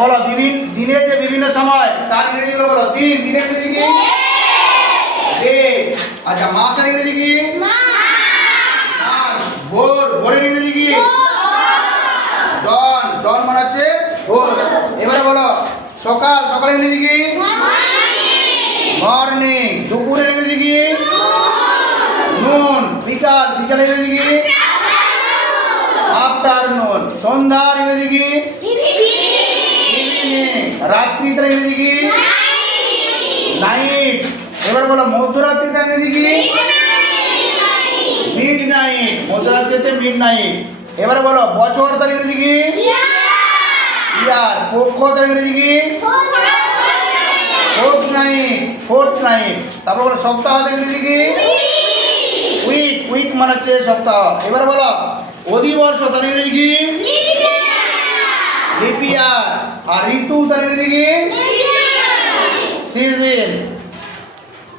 বলো দিনের যে বিভিন্ন সময় তার ইংরেজি গুলো বলো। দিনের ইংরেজি কি? ডে। আচ্ছা মাসের ইংরেজি কি? মান্থ। ভোরের ইংরেজি কি? ডন মানে হচ্ছে ভোর। এবারে বলো সকালের ইংরেজি কি? মর্নিং। দুপুরের ইংরেজি কি? নুন। বিকালের ইংরেজি কি? আফটারনুন। সন্ধ্যার ইংরেজি কি? ইভিনিং। রাত্রির ইংরেজি কি? নাইট। এবার বলো মধ্যরাত্রির ইংরেজি কি? মিডনাইট। মধ্যরাত্রিতে মিডনাইট। এবারে বলো বছর তার ইংরেজি কি? ইয়ার। পক্ষ তার ইংরেজি কি? ফোর্টনাইট। তারপর বলো সপ্তাহ তার ইংরেজি কি? উইক মানে হচ্ছে সপ্তাহ। এবারে বলো অধিবর্ষ তার ইংরেজি কি? লিপ ইয়ার। আর ঋতু তার ইংরেজি কি? সিজন।